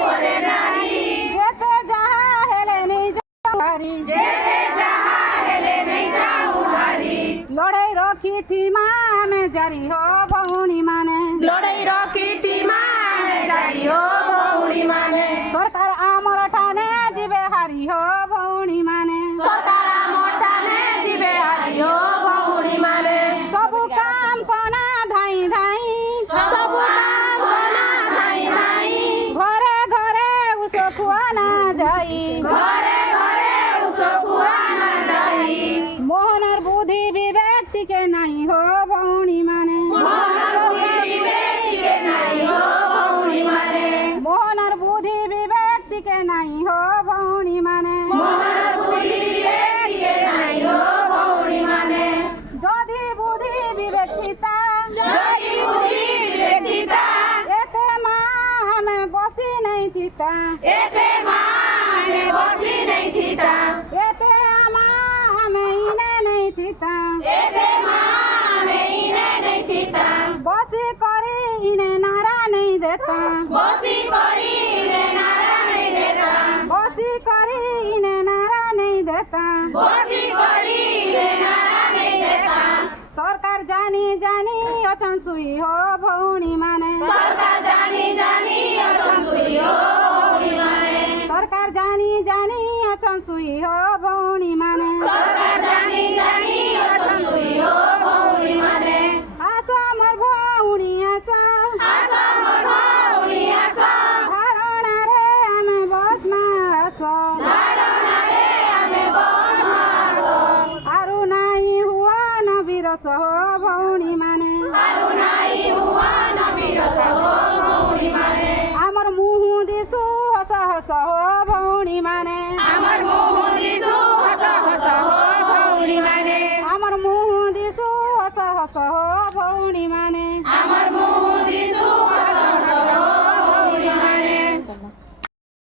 পরে নারী যেতে যাহা হেলে নেই যাহারি যেতে যাহা হেলে নেই যাও হারি লড়াই রখিতি মামে জারি হো ভৌণী মানে লড়াই রকিতি মানে জারি হো ভৌণী মানে সরকার আমার ঠানে ଯିବେ হারি হো ভৌণী মানে সরকার মোটানে দিবে হারি হো ভৌণী মানে সবু কাম কনা ধাই ধাই সবু কাম কনা ধাই ধাই ঘরে ঘরে উস খুয়া না যাই ঘরে ঘরে উসকুয়া না যাই মোহনার বুদ্ধি বিবেক টিকে নাই হো ভৌণী মানে মোহনার বুদ্ধি বিবেকে নাই হো ভৌণী মানে মোহনার বুদ্ধি বিবেক টিকে নাই হো ভৌণী মানে মোহনার বুদ্ধি বিবেকে নাই হো ভৌণী মানে যদি বুদ্ধি বিবেক থিতা যদি বুদ্ধি বিবেকিতা এতে মা আমি বসি নাই থিতা এতে মা আমি বসি নাই থিতা এতে আমা আমি ইনে নাই থিতা এতে মা আমি ইনে নাই থিতা বসি করি ইনে নারা নাই দেতা বসি করি রে নারা নাই দেতা বসি করি ইনে নারা নাই দেতা বসি করি রে নারা নাই দেতা সরকার জানি জানি অছন সুই হো ভৌণী মানে সরকার জানি জানি অচন সুই হো ভৌণী মানে সরকার জানি জানি অছন সুই হো ভৌণী মানে সরকার জানি জানি অচন সুই হো ভৌণী মানে আস মোর ভৌণী আস আস মোর ভৌণী আস ধারণারে আমি বসমা আস ধারণারে আমি বসমা আস আরু নাই হুয়া নবীর সহ ভৌণী মানে আরু নাই হুয়া নবীর সহ ভৌণী মানে আমার মুহু দিছু হস হস হো ভৌণী মানে আমার মোহ দিছু হস হস হো ভৌণী মানে আমার মুহু দিছু হস হস হো ভৌণী মানে আমার মোহ